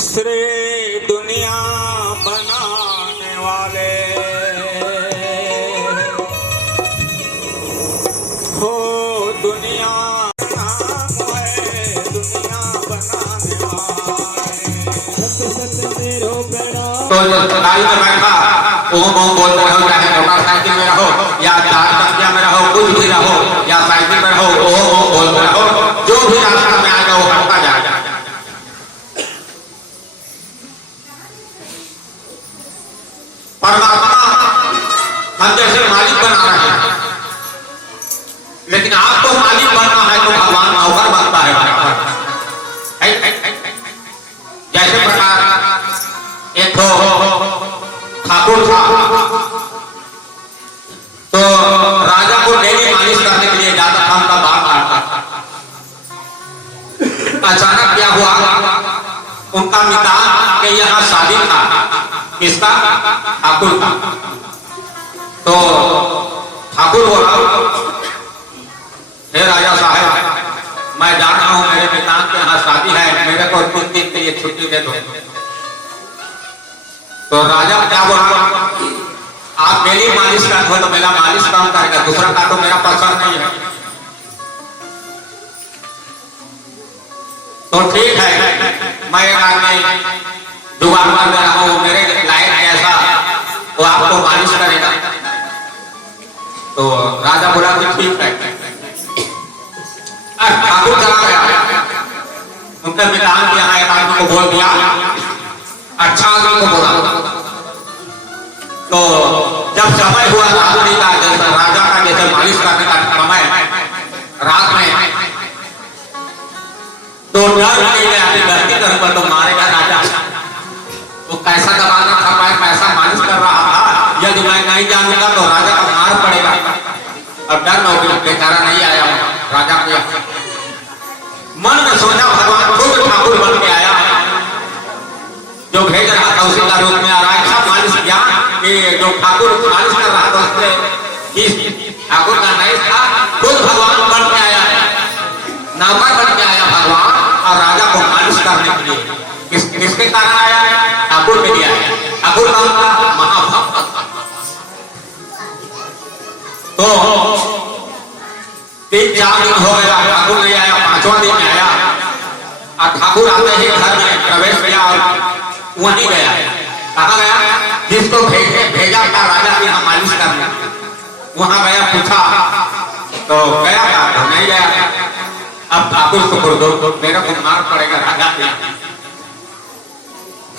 श्री दुनिया बनाने वाले हो, दुनिया नाम है दुनिया बनाने वाले। तो जो गाड़ी में बैठा ओम ओम बोलते रहो, चाहे मोटरसाइकिल में रहो या चार चक्किया में रहो, कुछ भी रहो या साइकिल में रहो, ओम ओम बोलते रहो। जो भी रास्ता में आएगा वो हटता जाएगा। परमात्मा हम जैसे मालिक बना रहे हैं, लेकिन आपको मालिक बनना है तो भगवान नौकर बनता है। जैसे प्रकार एक ठाकुर था, तो राजा को डेली मालिश करने के लिए जाता था, उनका बाल काटता था। अचानक क्या हुआ, उनका मितान के यहाँ शादी था, किसका? ठाकुर का। तो ठाकुर बोला, हे राजा साहब, मैं जा रहा हूं, मेरे मितान के यहाँ शादी है, मेरे को 3 दिन के लिए छुट्टी दे दो। तो राजा क्या बोला, आप मेरी मालिश कर दो तो मेरा मालिश काम करेगा, दूसरा का तो मेरा पसंद नहीं है। तो ठीक है, मैं एक आदमी जुगाड़ मार दे रहा हूँ, मेरे लायक ऐसा वो आपको मालिश करेगा। तो राजा बोला कि ठीक है। ठाकुर चला गया, उनके मितान के यहाँ एक आदमी को बोल दिया, अच्छा आदमी को बोला। तो जब समय हुआ रात्रि का, जैसे राजा का जैसे मालिश करने का समय रात में, तो डर नहीं आती, डरती कर तो मारेगा राजा। तो कैसा जमाना था, मैं पैसा मालिश कर रहा था, यदि मैं नहीं जानूंगा तो राजा का मार पड़ेगा। अब डर में हो, बेचारा नहीं आया राजा को। मन में सोचा भगवान खुद ठाकुर बन के आया, जो भेज रहा था उसी का रूप में आ रहा है। अच्छा मालिश किया कि जो ठाकुर मालिश कर रहा था उससे ठाकुर का नहीं था, खुद भगवान बन के आया, नौकर बन के आया भगवान, और राजा को मालिश करने के लिए किसके कारण आया? ठाकुर के लिए आया। ठाकुर कौन था? महाभक्त। तो 3-4 दिन हो गया, ठाकुर नहीं आया, 5वां दिन आया, और ठाकुर आते ही घर में प्रवेश किया और वहीं गया। कहा गया? जिसको भेजा था राजा के यहाँ मालिश करने, वहां गया, पूछा तो गया था, तो नहीं गया। अब ठाकुर को बोल दो, मेरे को मार पड़ेगा राजा के यहाँ,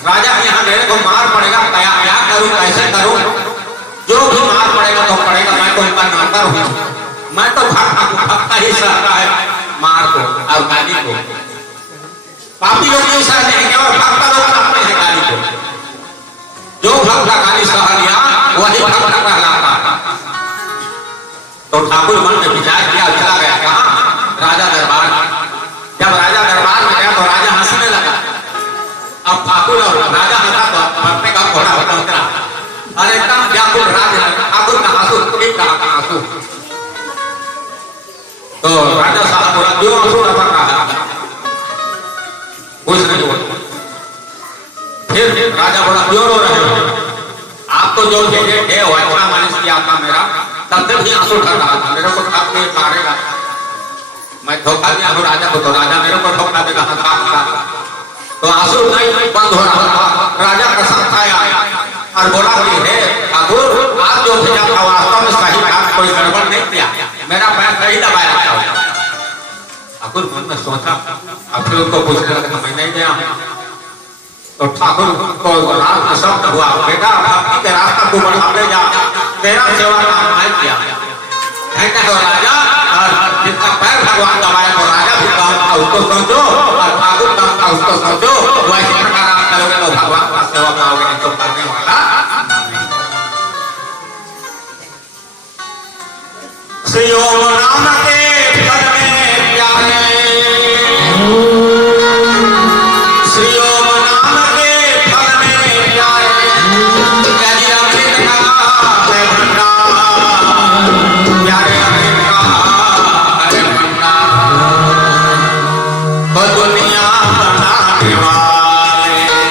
राजा के यहाँ मेरे को मार पड़ेगा, क्या करूं, कैसे करूं? जो भी मार पड़ेगा तो पड़ेगा, मैं तो उनका नौकर हूं, मैं तो भक्त ही सहता है मार को और गाली को। पापी लोग नहीं सहते हैं, और भक्त लोग सहते हैं गाली को। जो भक्त का गाली सह लिया वही भक्त कहलाता। तो ठाकुर मन में विचार किया, चला गया कहाँ? राजा दरबार। जब राजा दरबार में गया तो राजा हंसने लगा। अब ठाकुर और राजा हंसा तो मरने का घोड़ा होता उतरा, और एकदम व्याकुल राजा ठाकुर का आंसू, ठीक का आंसू। तो राजा साहब बोला, क्यों आंसू रहा है? कुछ नहीं बोला। फिर राजा बोला, क्यों रो रहे हो? आप तो जो भेजे थे वो अच्छा मालिश किया था मेरा, तब से भी आंसू ढल रहा था, मेरे को ठग नहीं मारेगा, मैं धोखा दिया हूँ राजा को, तो राजा मेरे को धोखा देगा, हंसा। तो आंसू नहीं बंद हो रहा था। राजा कसम खाया और बोला कि हे ठाकुर, आप जो भेजा था वास्तव में सही था, कोई गड़बड़ नहीं किया, मेरा पैर सही दबाया था। ठाकुर मन में सोचा, अब फिर उनको पूछने लगा, मैं नहीं गया। तो ठाकुर को रात में शब्द हुआ, बेटा भक्ति के रास्ता को बढ़ा ले जा, तेरा सेवा काम मैं किया है तो राजा, और जिसका पैर भगवान दबाया तो राजा भी काम था उसको समझो, और ठाकुर काम था उसको समझो। वैसे प्रकार आप करोगे तो भगवान का सेवा पाओगे, नहीं तो करने वाला। श्री ओम नाम के पद में प्यारे, श्री ओम नाम के पद में प्यारे, यदि अमृत का है भंडार, प्यारे अमृत का है भंडार, दुनिया बनाने वाले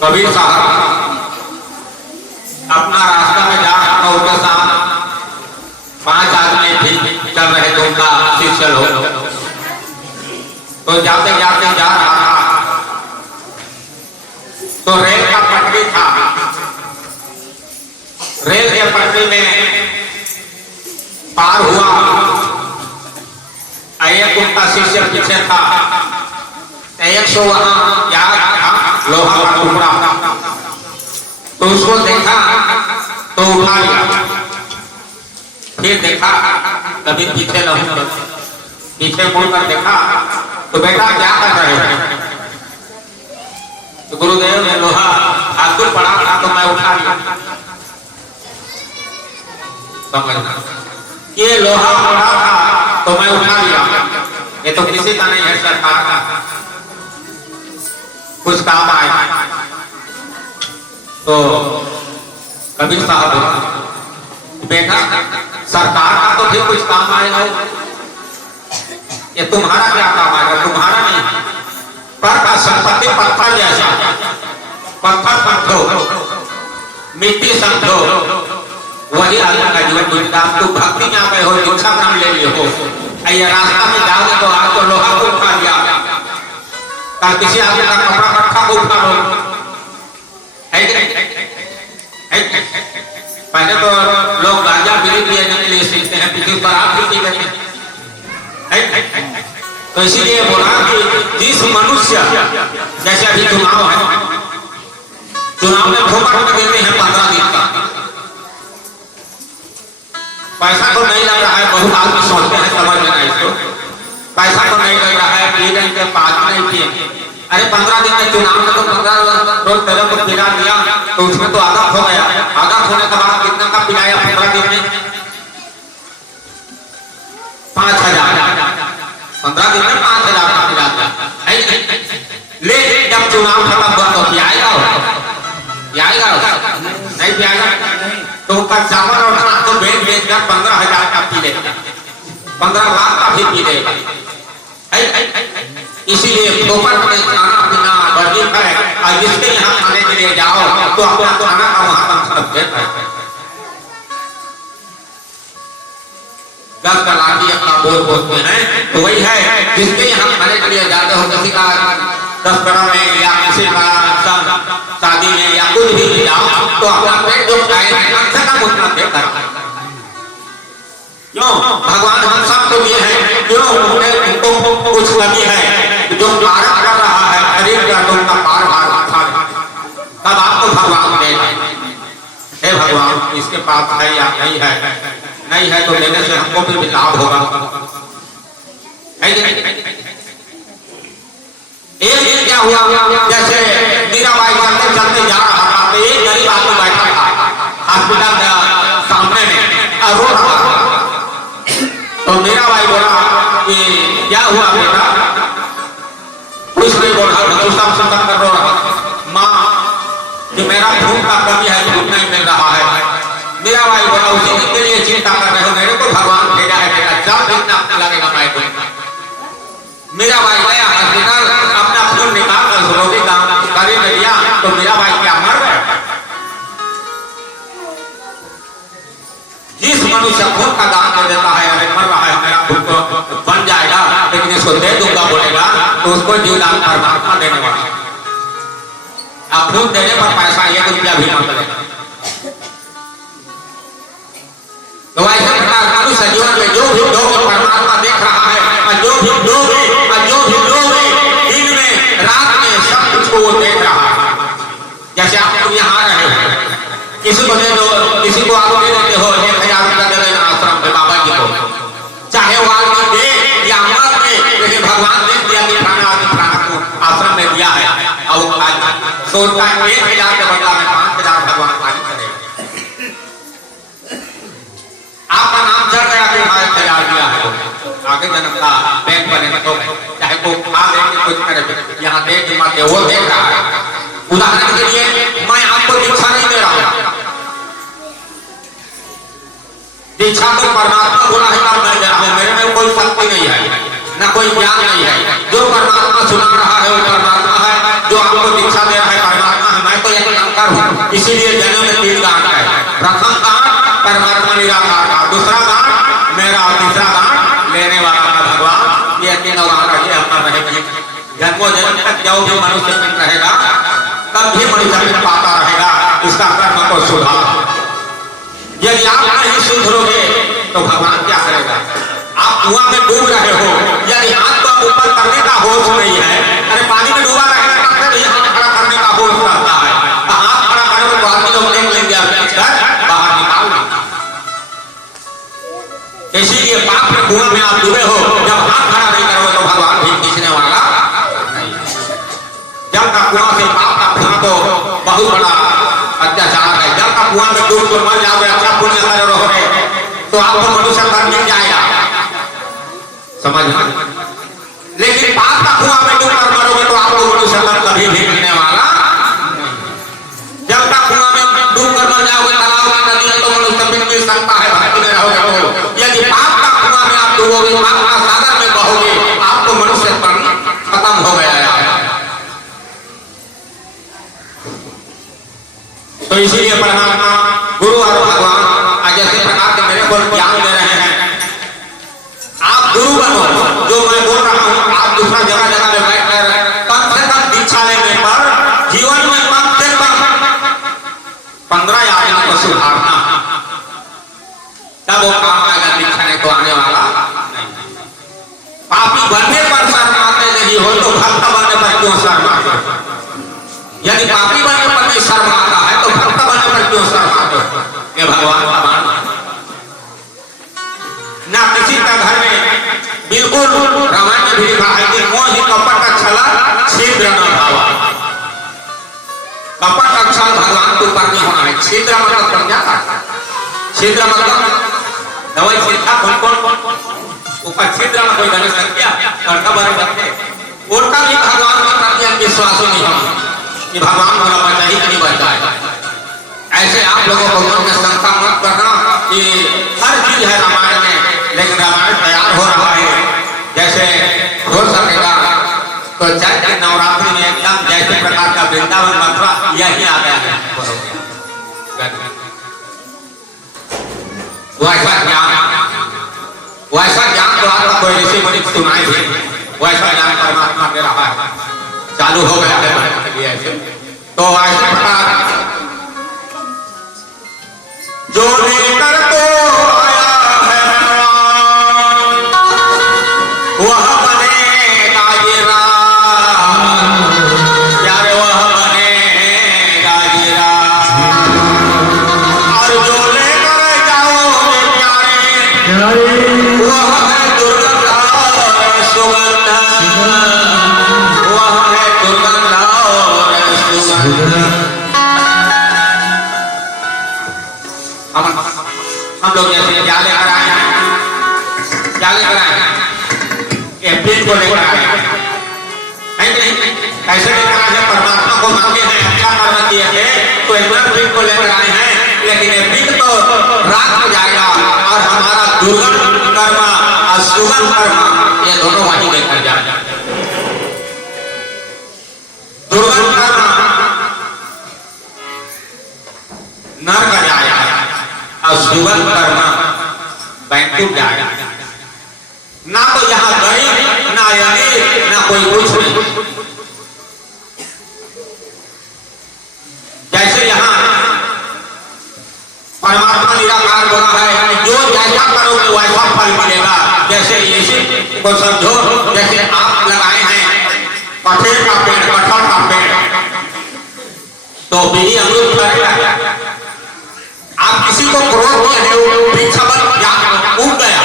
कबीर साहब अपना रास्ता में जा रहा था, उसके साथ 5 आदमी भी चल रहे थे, उनका शिष्य लोग। तो जाते जाते जा रहा था तो रेल का पटरी था। रेल के पटरी में पार हुआ, एक उनका शिष्य पीछे था, एक सौ वहां याद था लोहा का टुकड़ा, तो उसको देखा तो उठा लिया। फिर देखा कभी पीछे न मुड़, पीछे मुड़कर देखा तो बेटा क्या कर रहे हैं? तो गुरुदेव ने लोहा हाथ पर पड़ा था तो मैं उठा लिया। समझना, ये लोहा पड़ा था तो मैं उठा लिया, ये तो किसी का नहीं है, सरकार का। कुछ काम आए। तो कबीर साहब बेटा सरकार का तो फिर कुछ काम आएगा, ये तुम्हारा क्या काम आएगा? तुम्हारा नहीं, पर का संपत्ति पत्थर जैसा, पत्थर समझो, मिट्टी समझो, वही अल्लाह का जीवन मिलता। आप तो भक्ति में आ गए हो, दीक्षा काम ले लिए हो, ये रास्ता में जाओगे तो आपको लोहा को उठा लिया, कल किसी आदमी का कपड़ा रखा को उठा लो, है कि नहीं? पहले तो लोग गांजा बीड़ी पीने के लिए सीखते हैं, पीछे शराब भी पी लेते हैं। तो इसीलिए बोला कि जिस मनुष्य, जैसे अभी चुनाव है, चुनाव में ठोकर देते हैं 15 दिन का, पैसा तो नहीं लग रहा है, बहुत आदमी सोचते हैं, समझ लेना इसको, पैसा तो नहीं लग रहा है, पी लेंगे, पास नहीं पिए, अरे 15 दिन में चुनाव में तो 15 रोज तेरे को पिला दिया तो उसमें तो आधा हो गया, आधा होने के बाद कितना का पिलाया 15 दिन में? 5000, 15 दिन में 5000 का पिला दिया। लेकिन जब चुनाव खत्म हुआ तो पियाएगा, पियाएगा नहीं पियाएगा, तो उसका चावल और खाना तो बेच बेच कर 15,000 का पी लेगा, 15 लाख का भी पी लेगा। इसीलिए दोपहर में खाना पीना वर्जित है, और जिसके यहाँ खाने के लिए जाओ तो अपना खाना का वहां पर खर्च देता है। 10 का लाठी अपना बोल बोलते हैं, तो वही है, जिसके यहाँ खाने के लिए जाते हो, किसी का 10 करोड़ में या किसी का शादी में या कुछ भी जाओ तो अपना पेट जो खाए कम से कम उतना देता है। क्यों? भगवान हम सबको दिए हैं, क्यों उनको कुछ कमी है जो कारक कर रहा है शरीर का, तो उनका पार भार उठा तब आपको भगवान देगा। हे भगवान, इसके पास है या नहीं है, नहीं है तो लेने से हमको भी लाभ होगा। एक क्या हुआ, जैसे मीराबाई चलते चलते जा रहा था, तो एक गरीब आदमी बैठा था हॉस्पिटल सामने में और रो रहा था। तो मीराबाई बोला कि क्या हुआ बेटा? कुछ नहीं बोल रहा, तो सब संकट कर रो रहा, माँ कि मेरा खून का कमी है, खून नहीं मिल रहा है। मीराबाई बोला उसी के लिए चिंता कर रहे हो, मेरे को भगवान भेजा है बेटा, जब जितना लगेगा मैं दूंगा। मीराबाई गया हॉस्पिटल, अपना खून निकाल कर रोगी का शरीर में लिया, तो मीराबाई क्या मर गए? जिस मनुष्य खून का दान कर देता है, अरे मर रहा है, मेरा खून तो बन जाएगा, लेकिन इसको दे दूंगा बोलेगा, तो उसको जीवदान परमात्मा देने वाला। अब खून देने पर पैसा 1 रुपया भी न मिलेगा। तो ऐसे प्रकार मनुष्य जीवन में जो भी लोग परमात्मा देख रहा है, और जो भी लोग दिन में रात में सब कुछ को वो देख रहा है। जैसे आप लोग यहाँ रहे हो, किसी को दे दो, किसी को आप दे देते हो 1000 रुपया दे देना आश्रम में बाबा जी को, चाहे वो आदमी दे या मत दे, लेकिन भगवान ने दिया कि खाना को आश्रम में दिया है, और वो सोचता है 1000 के बदला में 5000 भगवान पानी करेगा। आपका नाम चढ़ गया तो हमारे तैयार दिया है, आगे जन्म का बैंक बनेगा तो चाहे वो खा लेंगे कुछ करे, यहाँ देख माते वो देख रहा है। उदाहरण के लिए मैं आपको दीक्षा नहीं दे रहा हूँ, दीक्षा तो परमात्मा बोला है मैं दे रहा हूँ, मेरे में कोई शक्ति नहीं है, न कोई ज्ञान नहीं है। जो परमात्मा सुना रहा है वो परमात्मा है, जो आपको दीक्षा दे रहा है परमात्मा है। मैं तो एक अंकर हूँ, इसीलिए जन्म में 3 गांठ है। प्रथम गांठ परमात्मा निराकार का, दूसरा गांठ मेरा, और तीसरा गांठ लेने वाला का भगवान। ये 3 गांठ है अपना रहेगी। जन्मों जन्म तक जो भी मनुष्य में रहेगा तब भी मनुष्य में पाता रहेगा। इसका कर्म को सुधार, यदि आप नहीं सुधरोगे तो भगवान क्या करेगा? आप कुआं में डूब रहे हो, यदि हाथ को ऊपर करने का होश नहीं है, अरे पानी में डूबा रहेगा, हाथ खड़ा करने का होश रहता है, हाथ खड़ा करोगे तो आदमी लोग देख लेंगे बाहर निकाल लेंगे। इसीलिए पाप के कुआं में आप डूबे हो, जब हाथ खड़ा नहीं करोगे तो भगवान भी खींचने वाला नहीं। जब का कुआं से पाप का फूल तो बहुत बड़ा अत्याचार है। जब का कुआं में डूब तो मर जाओगे, अच्छा पुण्य कर रहोगे तो आपको मनुष्य कर मिल जाएगा, समझ। लेकिन पाप का कुआं में डूब कर मरोगे तो आपको मनुष्य पर कभी भी मिलने वाला नहीं। जब तक कुआं में डूब कर मर जाओगे, तालाब में, नदी में, तो मनुष्य मिल सकता है, भक्ति में रहोगे तो। यदि पाप का कुआं में आप डूबोगे, पाप का सागर में बहोगे, आपको मनुष्य पर खत्म हो गया है। तो इसीलिए परमात्मा गुरु और भगवान आज जैसे प्रकार के मेरे को ज्ञान दे रहे हैं, आप गुरु बनो। जो मैं बोल रहा हूँ, आप दूसरा जगह जगह में बैठकर कम से कम दीक्षा लेने पर जीवन में कम से कम 15 आदमी को सुधारना, तब वो काम आएगा। दीक्षा ने तो आने वाला नहीं। पापी बनने पर शर्माते नहीं हो तो भक्त बनने पर क्यों शर्माते? यदि पापी बनने पर नहीं शर्माता है तो भक्त बनने पर क्यों शर्माते? ये भगवान का मान ना। किसी का घर में बिल्कुल रामायण में भी लिखा है कि मोह ही कपट का छला छिद्र न भावा। कपट का छल भगवान के ऊपर नहीं होना है। छिद्र मतलब समझा? छिद्र मतलब दवाई सीखा कौन ऊपर छिद्र में कोई गणेश रख दिया और कबर रखे, उनका भी भगवान के प्रति विश्वास नहीं होगा कि भगवान मेरा बचा ही नहीं बचा है। ऐसे आप लोगों को मन में शंका मत करना कि हर चीज है रामायण में, लेकिन रामायण तैयार हो रहा है। जैसे हो सकेगा तो चैत्र नवरात्रि में एकदम जैसे प्रकार का वृंदावन मथुरा यही आ गया है। वैसा ज्ञान तो आपका कोई ऋषि मुनि सुनाए थे, वैसा ज्ञान परमात्मा दे रहा है। चालू हो गया है ऐसे। तो ऐसे प्रकार जो लेकर तो आया है वह बनेगा ये राम, प्यारे वह बनेगा ये राम। और जो लेकर जाओगे प्यारे वह है दुर्गंध और सुगंध, वह है दुर्गंध और सुगंध। हम लोग जैसे क्या लेकर आए हैं, क्या लेकर आए हैं? एप्रिल को लेकर आए हैं, कैसे लेकर आए हैं? परमात्मा को मांगे हैं, अच्छा कर्म किए थे तो एप्रिल को लेकर आए हैं। लेकिन एप्रिल तो रात को जाएगा और हमारा दुर्गंध कर्म और सुगंध कर्म ये दोनों वहीं लेकर जाएगा। दुर्गंध कर्म नरक जाएगा और सुगंध कर्म बैकुंठ जाएगा। ना तो यहाँ गरीब ना अमीर ना कोई कुछ नहीं। जैसे यहाँ परमात्मा निराकार बोला है, जो जैसा करोगे वैसा फल मिलेगा। जैसे इसी को समझो, जैसे आप लगाए हैं कटहल का पेड़, कटहल का पेड़, तो भी अमरूद फलेगा। आप किसी को क्रोध किए हैं, वृक्ष उग गया।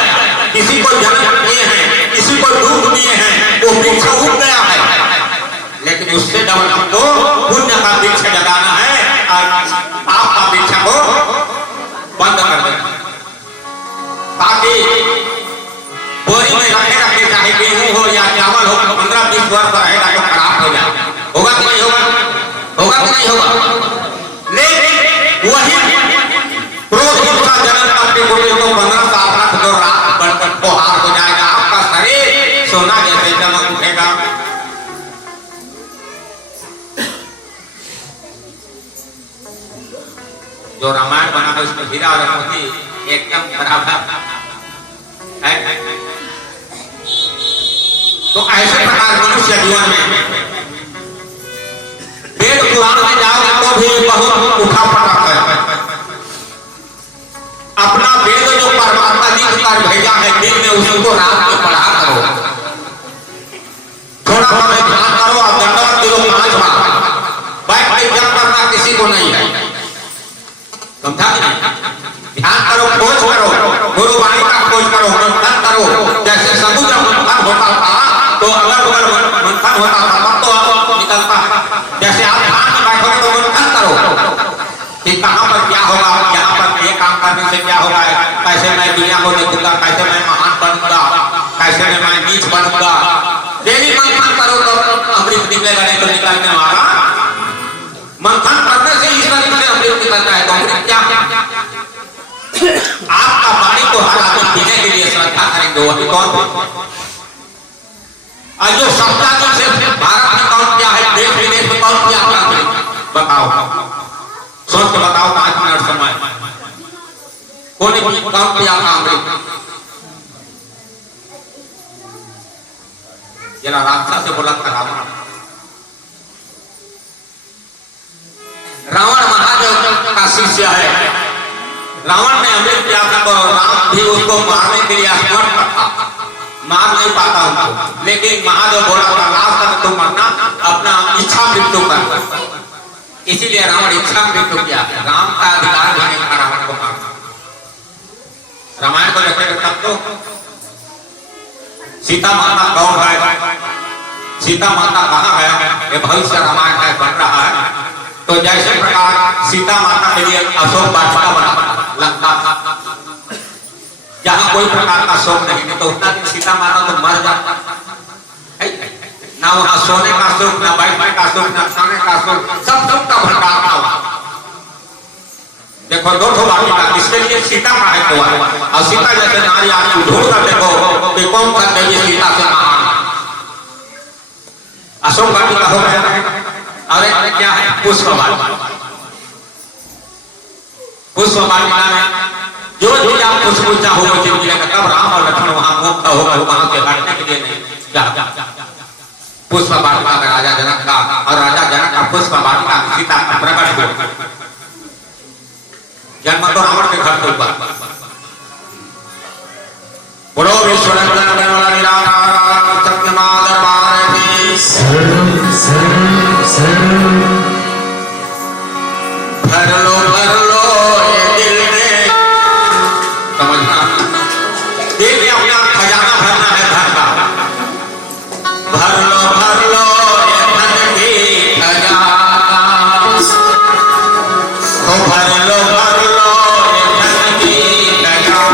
किसी को जन्म दिए हैं, किसी को दुख दिए हैं, वो वृक्ष उग गया है। लेकिन उससे डबल हमको पुण्य का वृक्ष लगाना है और पाप का वृक्ष को बंद कर देना, ताकि बोरी में रखे रखे चाहे गेहूं हो या चावल हो 15-20 वर्ष रहेगा तो खराब हो जाए। होगा कि नहीं होगा? होगा कि नहीं होगा? लेकिन वही क्रोध का जन्म करके बोले तो 15 साल तक जो रात बढ़कर पोहार हो जाएगा, आपका शरीर सोना जैसे चमक उठेगा। जो रामायण बना है उसमें हीरा और मोती एकदम बराबर है। तो ऐसे प्रकार मनुष्य जीवन में वेद पुराण में जाओगे तो भी बहुत उठा पटक है। अपना वेद जो परमात्मा लिख कर भेजा है दिन में उसको रात में पढ़ा करो, थोड़ा समय ध्यान करो और दंडवत दिलो 5 बार। बैठ के जब करना किसी को नहीं है, समझा नहीं? ध्यान करो, खोज करो, गुरुवाणी का खोज करो, मंथन करो। जैसे समुद्र मंथन होता था तो अगर मंथन होता था तब तो निकलता है। जैसे आप ध्यान में बैठोगे तो मंथन करो कि कहाँ पर क्या होगा, यहाँ पर ये काम करने से क्या होगा, कैसे मैं दुनिया को देखूंगा, कैसे मैं महान बनूंगा, कैसे मैं नीच बनूंगा। डेली मंथन करो तो अमृत निकलेगा नहीं तो निकलने वाला। मंथन करने से ईश्वर से अमृत निकलता है। तो अमृत क्या? आपका पानी को हर आदमी पीने के लिए श्रद्धा करेंगे, वही कौन? और जो सप्ताह दिन से भारत में कौन किया है, देश विदेश में कौन किया है, बताओ, सोच के बताओ। 5 मिनट समय कौन किया था अमृत? जरा राक्षस से बोला था रावण महादेव का शिष्य है। रावण ने अमृत पिया था तो राम भी उसको मारने के लिए असमर्थ था, मार नहीं पाता उनको। लेकिन महादेव बोला था लास्ट तक तुम मरना, अपना इच्छा मृत्यु कर। इसीलिए रावण इच्छा मृत्यु किया। राम का अधिकार भी नहीं था रावण को मारना। रामायण को लेकर तब तो सीता माता कौन है, सीता माता कहाँ है, ये भविष्य रामायण है बन रहा है। तो जैसे प्रकार सीता माता के लिए अशोक वाटिका बना लगता था, जहाँ कोई प्रकार का शोक नहीं, तो उतना दिन सीता माता तो मर जाता ना। वहाँ सोने का सुख, ना बैठने का सुख, ना खाने का सुख, सब दुख का भंडार था। देखो 2 वाटिका, इसके लिए सीता का है तो और सीता जैसे नारी आपको ढूंढ कर देखो कि कौन कर देगी सीता से महान। अशोक वाटिका हो गया। अरे क्या है? पुष्प वाटिका। पुष्प वाटिका में जो जो आप खुशबू चाहोगे मिलेगा। तब राम और लक्ष्मण वहां मुक्त होगा, वहां से हटने के लिए नहीं। पुष्प वाटिका में राजा जनक का, और राजा जनक का पुष्प वाटिका में सीता का प्रकट हुआ। जन्म तो रावण के घर के ऊपर। बड़ो विश्वनंदन निराकार सत्यमा दरबार की भर लो ये दिल में। समझना, दिल में अपना खजाना भरना है धन का। भर लो ये धन की खजाना, भर लो ये धन की खजाना।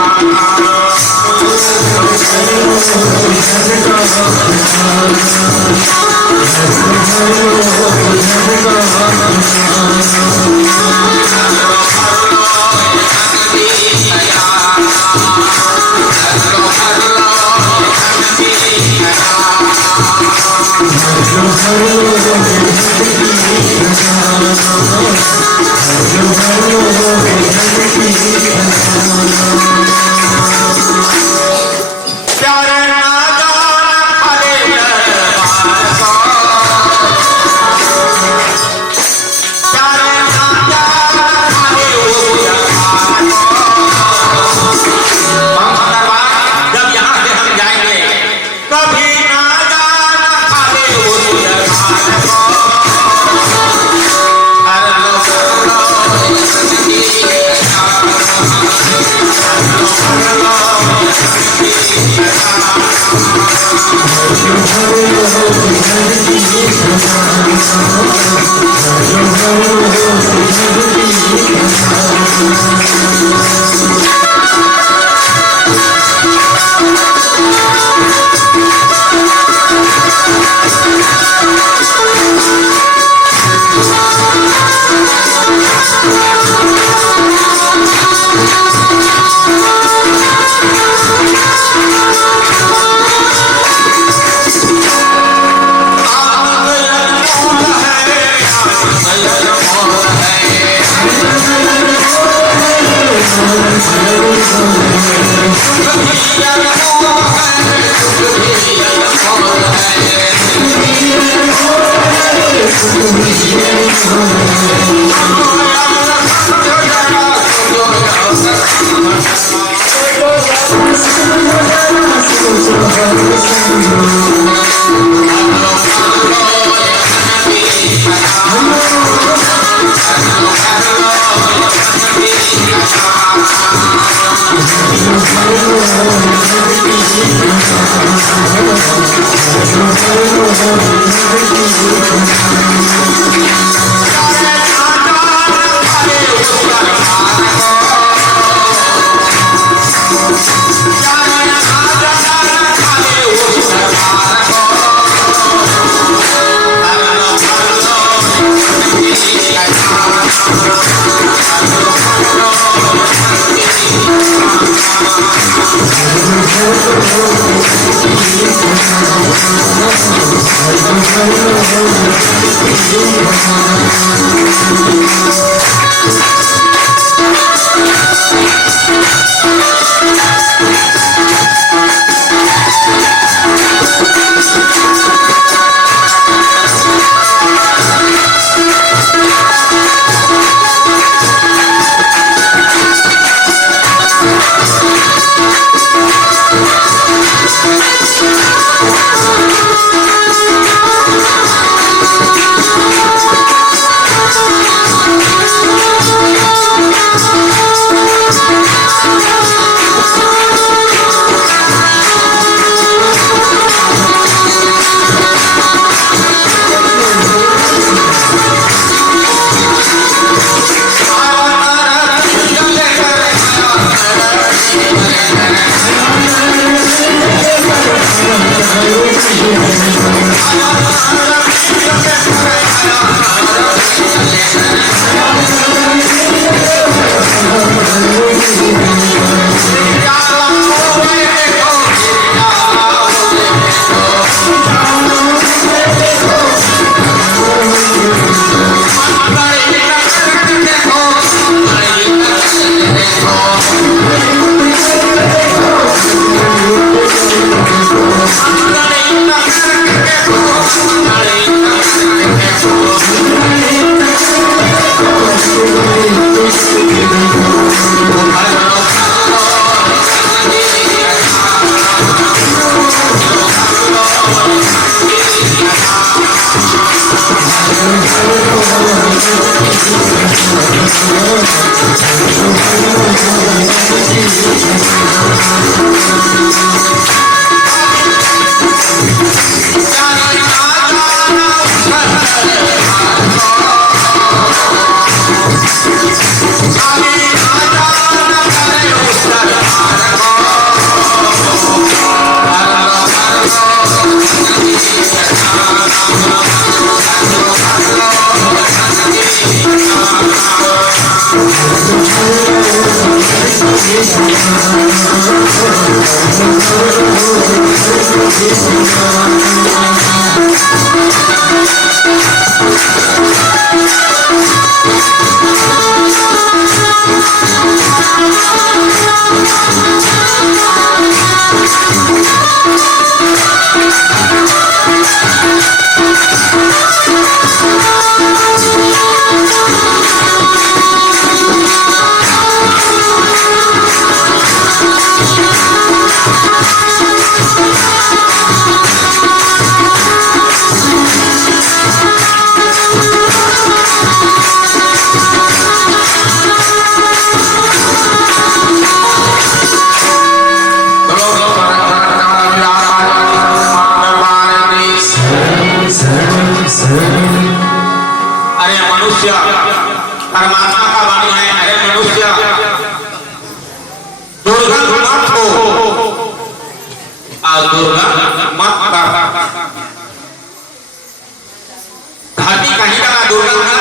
धरती कहीं जगह दुर्गम है,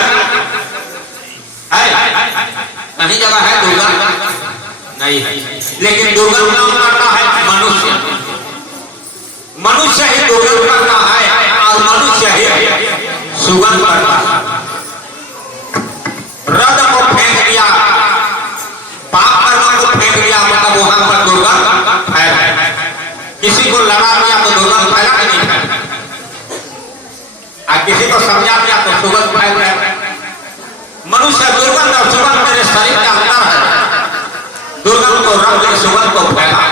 कहीं जगह है दुर्गम नहीं है, लेकिन दुर्गम कौन करता है? मनुष्य। मनुष्य ही दुर्गम करता है और मनुष्य ही सुगंध करता है। रद को फेंक दिया, पाप कर्म को फेंक दिया, मतलब वहां पर दुर्गंध फैला। किसी को लड़ा दिया तो दुर्गंध फैला कि नहीं फैला? किसी को समझा दिया तो सुगंध फैल रहा है। मनुष्य दुर्गंध और सुगंध मेरे शरीर का अंतर है। दुर्गंध को रख दे, सुगंध को फैला।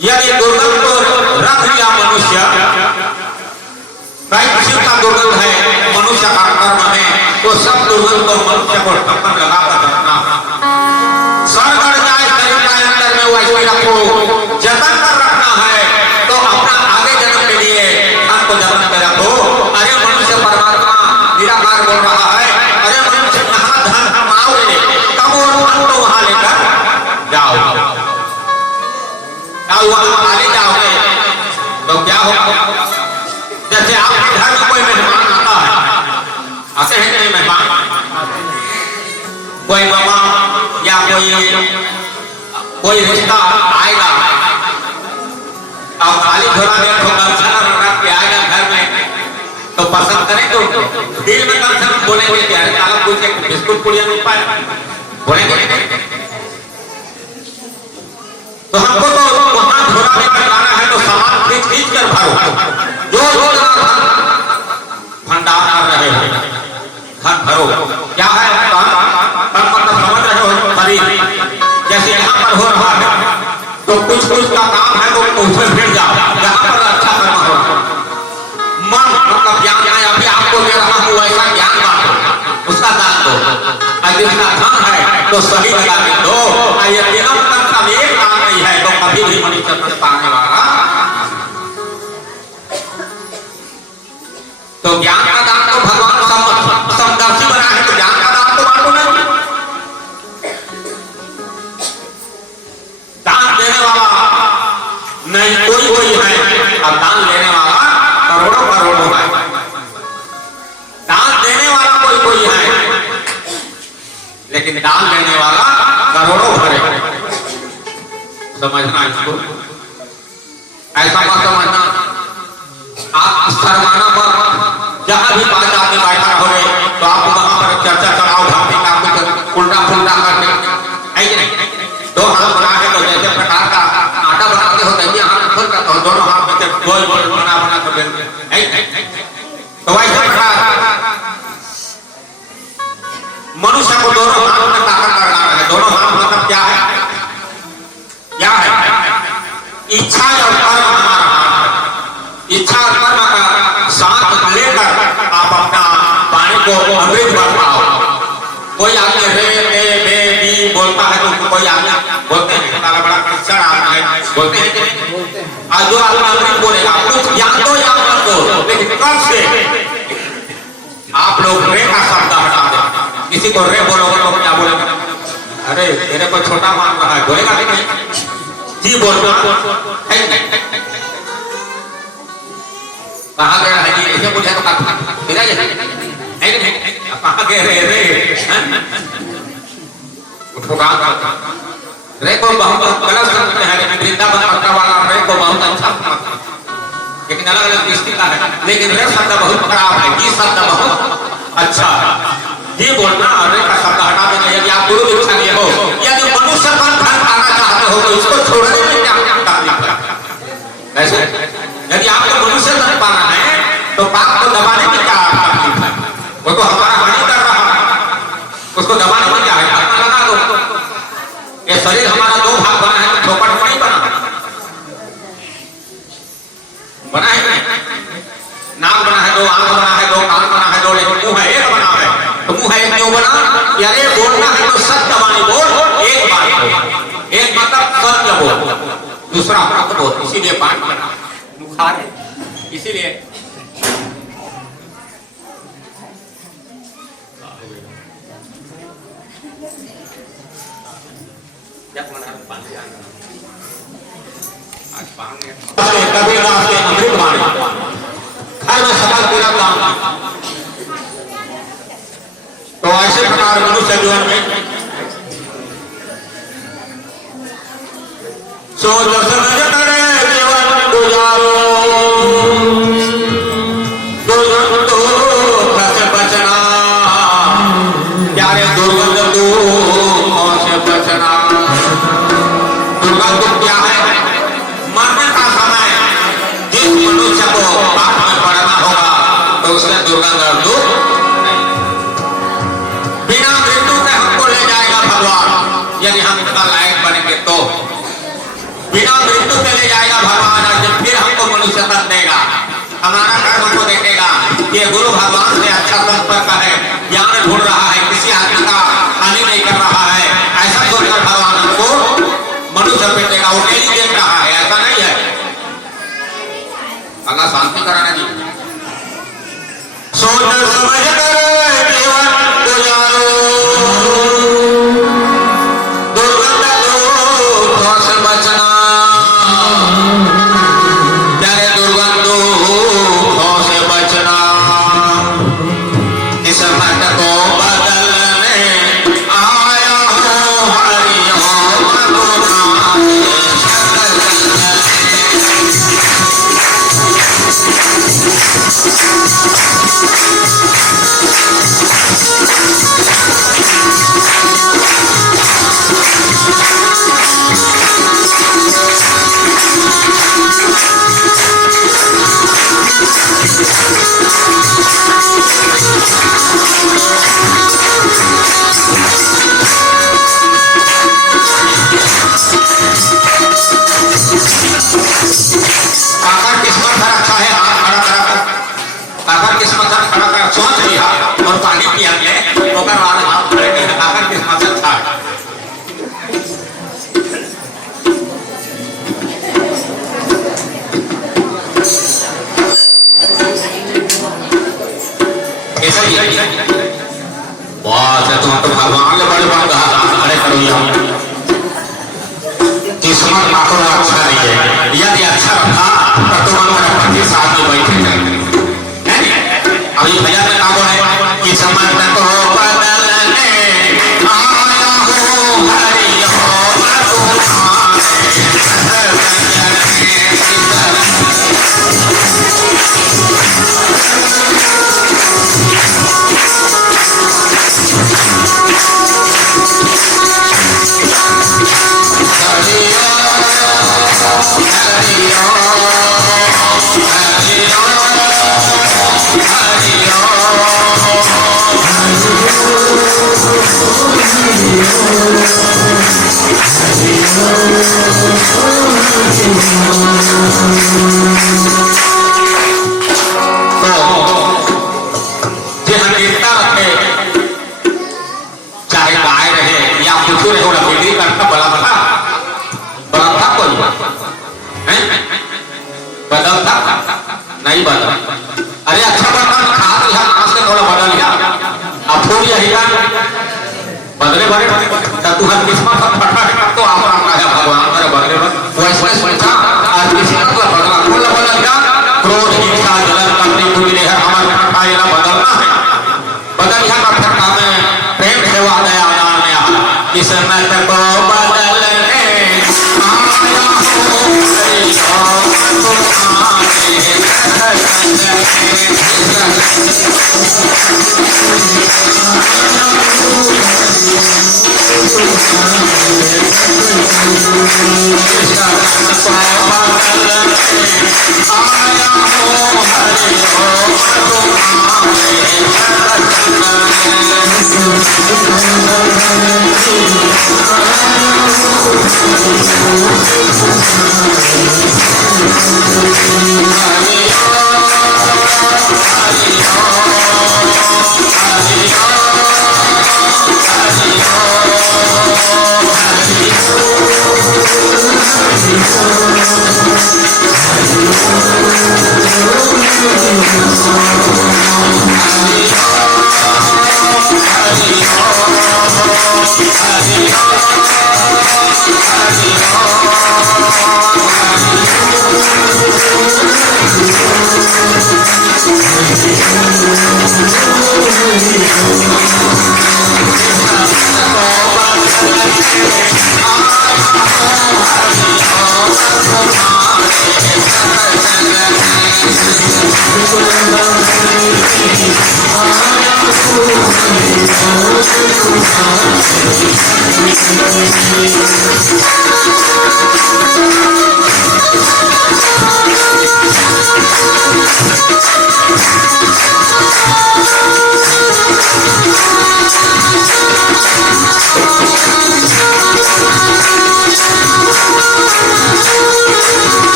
यदि दुर्गंध को रख दिया मनुष्य, कई किसी का दुर्गंध है, मनुष्य का कर्म है, तो सब दुर्गंध को मनुष्य को टक्कर लगाकर रखना। सर गड़ जाए शरीर के अंदर में वैसे रखो, जतन कर रखना है तो अपना आगे जन्म के लिए धन को जतन में रखो। अरे मनुष्य परमात्मा निराकार बोल रहा है, अरे मनुष्य कहाँ धन कमाओगे, तब वो धन को वहां लेकर जाओ। वहां आगे जाओगे तो क्या होगा? जैसे आपके घर में कोई मेहमान आता है, आते हैं नहीं मेहमान, कोई मामा या कोई रिश्ता आएगा, आप खाली घोड़ा दिल में कम से कम बोलेंगे क्या है, साला पूछ के बिस्कुट पुड़िया मिल पाए, बोलेंगे। तो हमको तो वहां झोला लेकर जाना है, तो सामान खींच कर भरो, जो भंडार कर रहे हो धन भरो। क्या है मतलब समझ रहे हो खरीद, जैसे यहाँ पर हो रहा है तो कुछ का काम है तो उसमें फिर जाओ, यहाँ पर अच्छा कर्म हो रहा है। मन मतलब ज्ञान है, अभी आपको दे रहा हूँ ऐसा ज्ञान बांटो, उसका दान दो, जिसका धन है तो सही लगा के दो। ये तीनों का एक काम नहीं है तो कभी भी मनुष्य में पाने वाला। तो ज्ञान का दान तो भगवान समदर्शी बना है, तो ज्ञान का दान तो बांटो नहीं। दान देने वाला नहीं कोई है, और दान लेने वाला करोड़ों है। दान देने वाला कोई है, लेकिन दान लेने वाला करोड़ों भरे। समझना इसको, ऐसा मत समझना आप शर्माना पर। जहां भी 5 आदमी बैठा हो रहे तो आप वहां पर चर्चा चलाओ, भक्ति का कुछ उल्टा फुल्टा करके, है कि नहीं? 2 हाथ बना है तो जैसे प्रकार का आटा बनाते हो तभी हाथ खोल कर, तो दोनों हाथ में गोल गोल बना कर देते हैं। तो वैसे मनुष्य को दोनों हाथ में ताकत लगाना है। दोनों हाथ मतलब क्या है? इच्छा और कर्म हमारा, इच्छा और कर्म का साथ लेकर आप अपना पानी को अमृत बन पाओ। कोई आगे रे रे बे बी बोलता है तो कोई आगे बोलते हैं, ताला बड़ा कृष्ण आता है, बोलते हैं कि नहीं? आज जो आदमी अमृत बोलेगा, कुछ ज्ञान दो या मत दो, लेकिन कब से आप लोग रे का शब्द हटा दें। किसी को रे बोलोगे तो क्या बोलेगा? अरे तेरे को छोटा मान रहा है, बोलेगा नहीं? जी बोलना है नहीं? कहाँ गया है जी? ऐसे पूछे तो फिरा है नहीं? कहाँ गए रे? रे को बहुत गलत समझते हैं, लेकिन वृंदावन पत्ता वाला रे को बहुत अच्छा समझता है, लेकिन अलग अलग दृष्टि का है। लेकिन रे शब्द बहुत खराब है, जी शब्द बहुत अच्छा है। जी बोलना और रे का शब्द हटा देना। यदि आप गुरु दीक्षा लिए हो, यदि मनुष्य पर धन पाना चाहते हो तो इसको छोड़ने में क्या तकलीफ है? ऐसे यदि आपको मनुष्य धन पाना है तो पाप को दबाने में क्या तकलीफ है? वो तो हमारा हानि कर रहा है, उसको दबाने में क्या है? अपना लगा दो। ये शरीर हमारा 2 भाग बना है, तो चौपट नहीं बना है नहीं? नाक बना है 2, आंख बना है 2, कान बना है 2, लेकिन मुंह है 1 बना है। तो मुंह है 1 क्यों बना? यारे बोलना है तो सत्य वाणी बोल, एक बात बोल, एक मतलब सत्य बोल, दूसरा मत बोल। इसीलिए पाठ बना बुखार है, इसीलिए कबीरदास के अमृत वाणी हर में सफल तेरा काम। तो ऐसे प्रकार मनुष्य जीवन में सोच समझ करे जीवन गुजारो, दुर्गंध तो कैसे बचना, प्यारे दुर्गंध तो कौन से बचना। दुर्गंध क्या है? मरने का समय जिस मनुष्य को पाप में पड़ना होगा तो उसने दुर्गंध और दुख बिना मृत्यु के हमको ले जाएगा भगवान। यदि हम इसका लायक बनेंगे तो बिना मृत्यु के ले जाएगा भगवान, और जब फिर हमको मनुष्य तन देगा, हमारा कर्म को देखेगा। ये गुरु भगवान से अच्छा संपर्क है, ज्ञान ढूंढ रहा है, किसी आत्मा का हानि नहीं कर रहा है, ऐसा सोचकर भगवान हमको मनुष्य पे देगा। वो डेली देख रहा है, ऐसा नहीं है। अल्लाह शांति कराना जी। सोच समझ कर जीवन गुजारो, दुर्गंध तो से बचना, प्यारे दुर्गंध तो से बचना। इस मत को बदलने आया हो हरिओम गुना। भैया किस्मत माकड़ो अच्छा नहीं है। यदि अच्छा रखा तो तुम मेरे पति साथ में बैठे जाएंगे। अभी भैया ने कहा है किस्मत को बदलने आया हूँ हरि हो चाहे गाय रहे या कुछ रहे हो बिक्री करता बड़ा बड़ा था कोई बदल था नहीं बदल। अरे अच्छा बर्तन खा लिया नाश से थोड़ा बदल गया अब फूल यही बदले बड़े तब तू हर किस्मत फटा तो आप है भगवान मेरे बदले वैसे सोचा आज किस्मत का बदला फूल बदल गया क्रोध हिंसा जलन करने को मिले है हमारे फटाएला बदलना है बदल गया का फटा में प्रेम सेवा दया दान या किस्मत को बदलने आया हूँ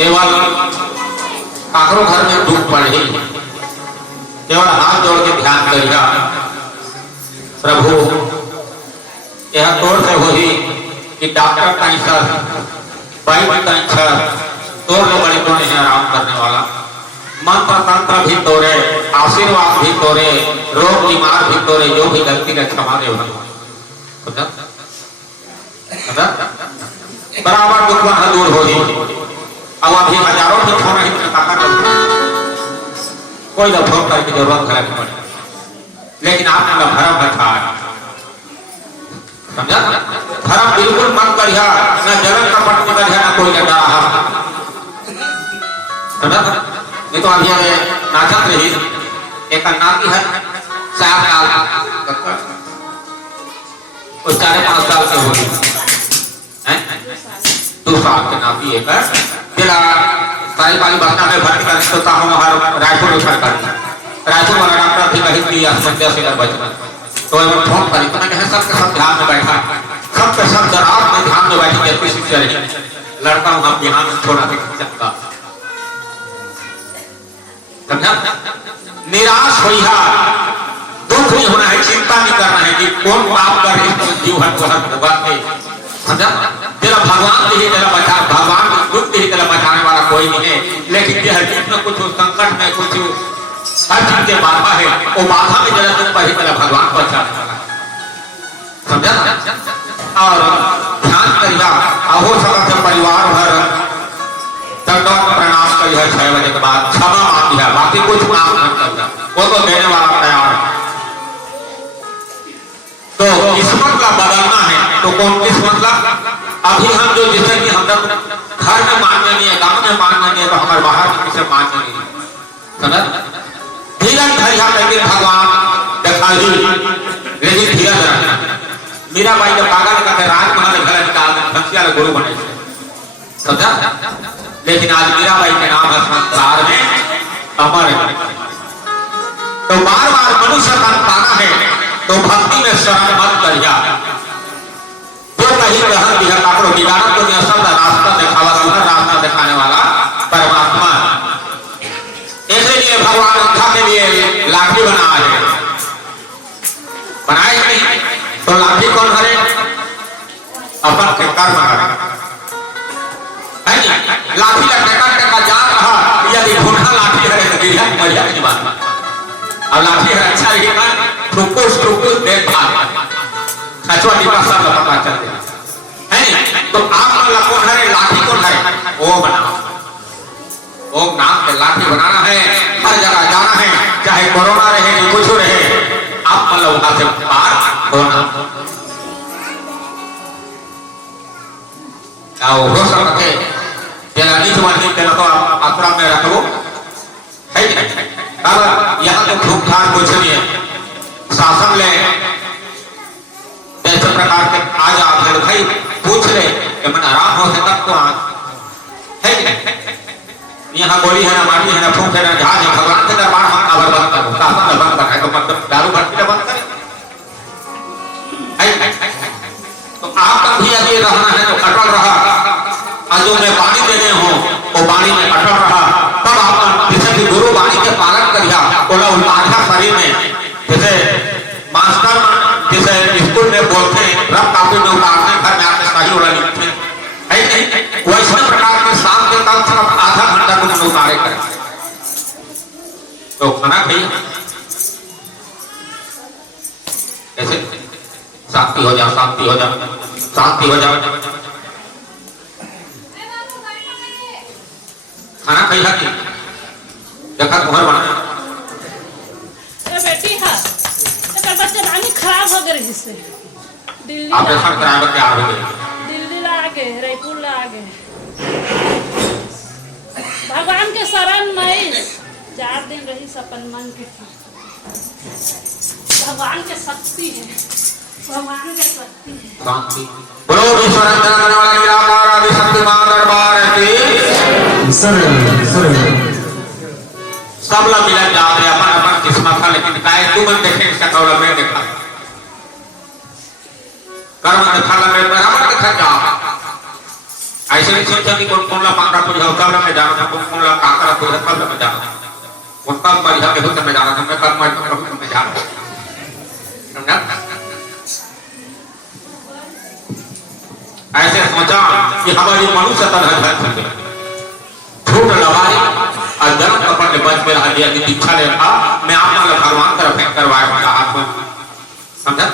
केवल काकरो घर में दुख पड़ी केवल हाथ जोड़ के ध्यान करिया प्रभु यह तोड़ से होगी कि डॉक्टर कैंसर वैद्य कैंसर तोड़ लो बड़े तो नहीं आराम करने वाला मंत्र तंत्र भी तोड़े आशीर्वाद भी तोड़े रोग बीमार भी तोड़े जो भी गलती का क्षमा दे बराबर दुख दूर होगी। अब अभी हजारों की छोड़ा ही कोई दफा करके जरूरत खराब पड़े लेकिन आपने भरम रखा है समझा भरम बिल्कुल मत करिया न जलन का पट करिया न कोई डरा समझा नहीं तो अभी नाचत रही एक नाती है 4 साल वो 4-5 साल से होगी 2 साल के नाती एक जिला सारी पाली बसना में भर्ती कर तो हम हर रायपुर रेफर कर रायपुर वाला डॉक्टर भी कहीं की समस्या से बचना तो फोन करी तो मैंने सबके सब ध्यान में बैठा सबके सब जराब में ध्यान में बैठी जैसे शिक्षा रही लड़का वहां बिहान छोड़ा सकता समझा? निराश हुई है, दुख नहीं होना है, चिंता नहीं करना है कि कौन पाप कर रही जीवन को हर होगा के, समझा? तेरा भगवान ही तेरा बचा, भगवान दुख ही तेरा बचाने वाला कोई नहीं है, लेकिन यह जीवन में कुछ संकट में कुछ हर चीज के बाधा है, वो बाधा में जरा तुम पर ही तेरा भगवान बचाने वाला, समझा? और ध्यान करिया, अहो समस्त परिवार भर दंडवत प्रणाम करिए 6 बजे के बाद, क्षमा मांगी है, बाकी कुछ काम नहीं करता, वो तो देने वाला तैयार है। तो किस्मत का बदलना है, तो कौन किस्मत ला? अभी हम जो जिसे कि हम लोग घर में मानना नहीं है, गांव में मानना नहीं है, तो हमारे बाहर किसे मानना नहीं है, समझ? धीरज धैर्य लेकिन भगवान दिखाई, लेकिन धीरज रखना। मीरा बाई के पागल करके राजमहल घर निकाल बंसिया गुरु बने, समझा? लेकिन आज मीरा बाई के नाम है संसार में अमर है। तो बार बार मनुष्य का पाना है, तो भक्ति में शरण मत करिया, तो कहीं ग्रहण दिया काकरो विगाड़ा तो यह शब्द रास्ता दिखावा वाला, रास्ता दिखाने वाला परमात्मा। इसलिए भगवान उद्धा के लिए लाठी बना है, बनाए नहीं तो लाठी कौन हरे? अपन के कर्म हरे, लाठी का जान रहा, यदि घुना लाठी हरे तो गिरिया मरिया की बात, अब लाठी है अच्छा रहेगा, ठुकुस देखभाल खचवा टिपा सब पता चल गया है। तो आप वाला कौन है? लाठी कौन है? वो बनाओ, ओम नाम के लाठी बनाना है, हर जगह जाना है, चाहे कोरोना रहे कि कुछ रहे, आप मतलब वहां से पार होना। हो सकते तेरा नीच वाली तेरा तो आश्रम में रखो है, अब यहाँ तो धूप धाम कुछ नहीं है, शासन ले ऐसे प्रकार के आ जा, फिर भाई पूछ ले कि मन आराम हो से तब तो है। यहाँ गोली है ना, माटी है ना, फूंक है ना, जहाज है, भगवान के दरबार हम काबर बंद करो, शासन में बंद कराए, तो मतलब दारू भट्टी बंद करे। तो आपका भी यदि रहना है तो अटल रहा, और जो मैं वाणी देने हूँ वो वाणी में अटल रहा, तब आप जैसे कि गुरु वाणी के पालन करिया, बोला उल्टा शरीर में, जैसे मास्टर जैसे स्कूल में बोलते हैं रब कापी में उतारते, घर में आके सही वाला लिखते है नहीं, वैसे प्रकार के शाम के तक सिर्फ आधा घंटा कुछ उतारे करें, तो खाना खाइए, ऐसे शांति हो जाओ, शांति हो जाओ, शांति हो जाओ, खाना खाइए कि देखा तुम्हारे बना बेटी है, तो बच्चे रानी खराब हो गए, जिससे दिल्ली ऑपरेशन कराए क्या हो गए, दिल्ली ला के रायपुर ला के भगवान के शरण में 4 दिन रही, सपन मन की भगवान के शक्ति है, भगवान के शक्ति है। शांति बोलो ईश्वर करने वाला निराकार आदि शक्तिमान दरबार की सब लोग मिला जाते हैं, अपन अपन किस्मत था, लेकिन काय तू मन देखे सकौला में देखा, कर्म देखा लगे बराबर देखा जा, ऐसे नहीं सोचा कि कौन ला पांडा पूजा कब में जाना, कौन ला काकरा पूजा कब में जाना, कौन कब बढ़िया के होते में जाना, मैं कब में जाना, समझा? ऐसे सोचा कि हमारी मनुष्य तरह झूठ लवारी और गलत कपड़ ने बच में रहा दिया कि दीक्षा ले था, मैं आपका भगवान तरफ करवाया मेरा हाथ में, समझा?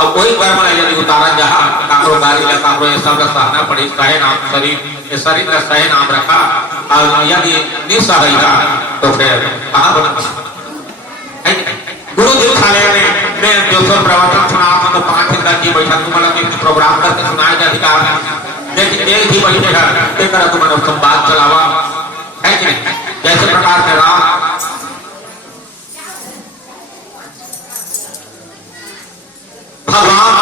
अब कोई कर्म नहीं यदि उतारा जहाँ काकरो गाड़ी ले काकरो ये सब सहना पड़ी, सहे नाम शरीर का सहे नाम रखा, और यदि निसह तो फिर कहाँ बना? गुरु दीक्षा लेने मैं जो सब प्रवचन सुना, तो 5 दिन की बैठक तुम्हारा प्रोग्राम करके सुनाया जा अधिकार, लेकिन एक ही बैठेगा एक तरह तुम्हारा संवाद चलावा है कि नहीं? जैसे प्रकार से राम भगवान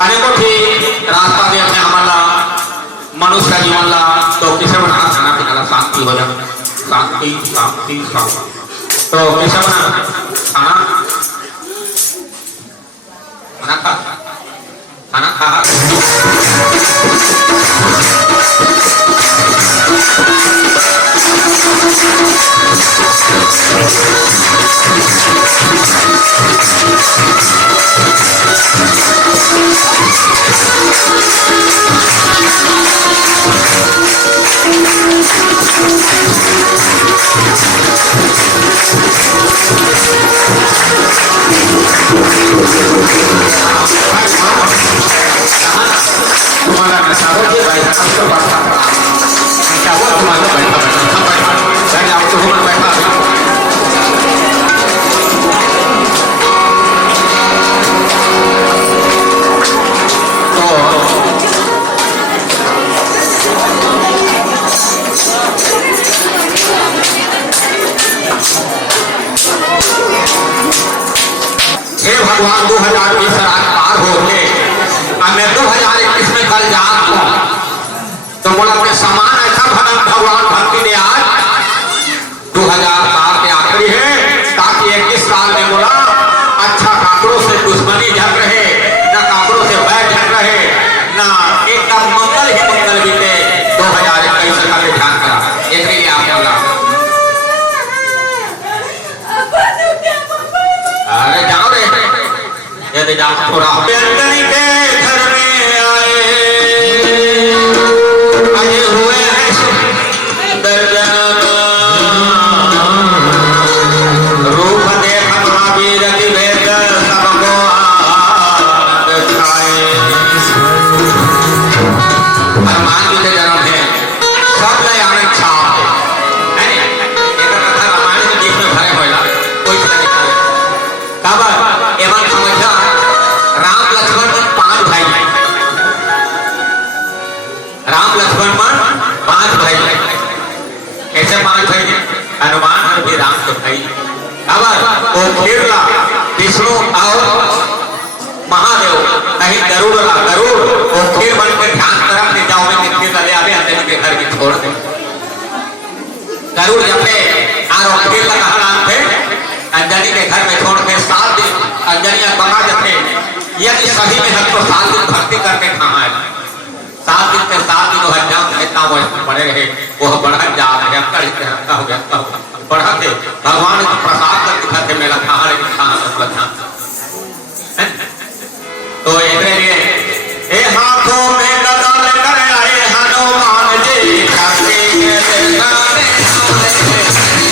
अनेकों ही रास्ता देते हमारा मनुष्य जीवन ला, तो किसे बना खाना पीना शांति हो जाए, शांति शांति शांति, तो किसे बना खाना खाना खा भगवान 2020 रात पार हो गए और मैं 2021 में कल जात हूँ, तो बोला अपने सामान ऐसा भगवान भक्ति ने आज 2000 के आखिरी है, ताकि 21 साल में बोला अच्छा काकरों से दुश्मनी झग रहे, न काकरों से बैर झग रहे, न एकदम मंगल ही मंगल बीते 2021 का भी ध्यान करा। इसलिए आप बोला अरे जाओ रे, यदि जाओ थोड़ा व्यंजनी के घर में आए अजे हुए हैं दर्जन रूप देख महावीर की भेद सबको आनंद छाए। हनुमान जी के जन्म है सब ले आनंद छाप है एक कथा रामायण के बीच में भरे होला कोई नहीं काबर एवं समझा राम लक्ष्मण पांच भाई, राम लक्ष्मण पांच भाई, कैसे पांच भाई? हनुमान भी राम के भाई, काबर वो खेरला विष्णु और महादेव कहीं गरुड़ ला गरुड़ वो खेर बन के ध्यान करा के जाओ में कितने चले आवे अंजनी के घर की छोड़ दे गरुड़ जब ले और खेर ला कहा नाम थे अंजनी के घर में छोड़ के 7 दिन अंजनी बना जते यदि सभी में हक तो 7 दिन भक्ति करके खाना है 7 दिन के 7 दिन हजाम इतना वो पड़े रहे वो बढ़त जा रहे हफ्ता हो गया बढ़ते भगवान को प्रसाद कर दिखाते मेरा कहा रे कहा ध्यान तो इसलिए ए हाथों में गदा लेकर आए हनुमान जी खाते के गाने बोला है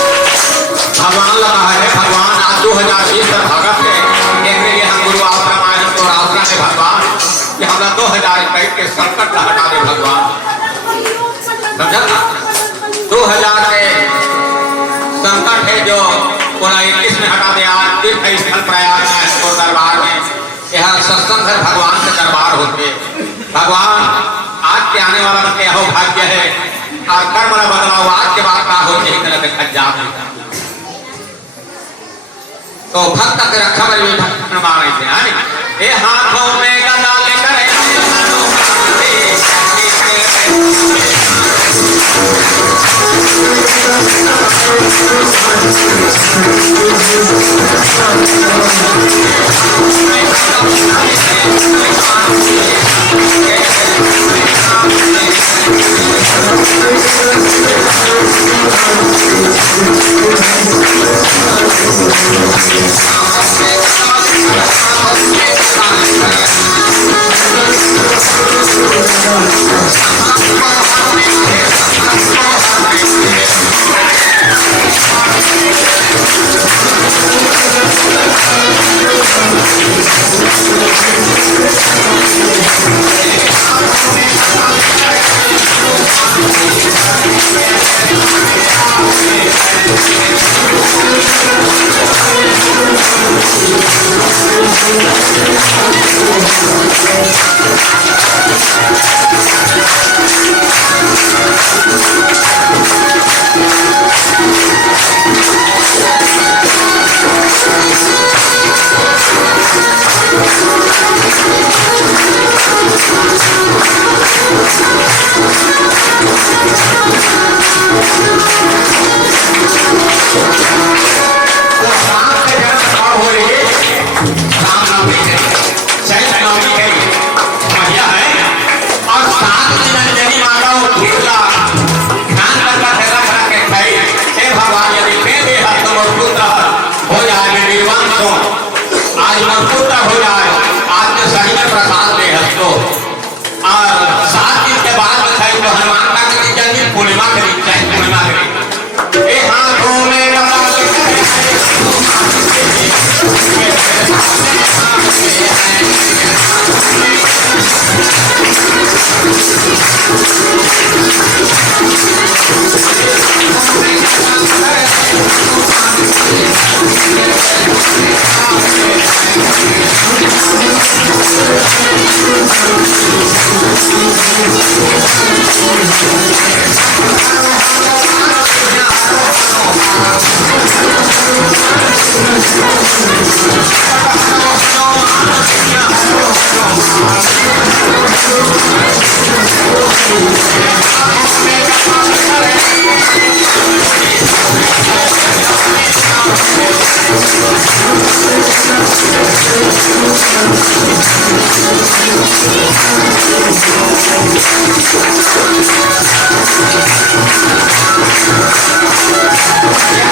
भगवान लगा है भगवान आज 2020 तक भगत के एक लिए हम गुरु आप रामायण को आराधना है भगवान कि हमरा 2021 के संकट का हटा दे भगवान समझा ना 2000 के संकट है जो 2021 में हटा दे आज तीर्थ स्थल प्रयाग में तो दरबार में यहाँ सत्संग है भगवान के दरबार होते भगवान आज के आने वाला के हो भाग्य है और कर्म न बदलाव आज के बाद का हो यही तरह के खजाब तो भक्त के रक्षा में भी भक्त मारे थे ये हाथों में गदा लेकर Yeah.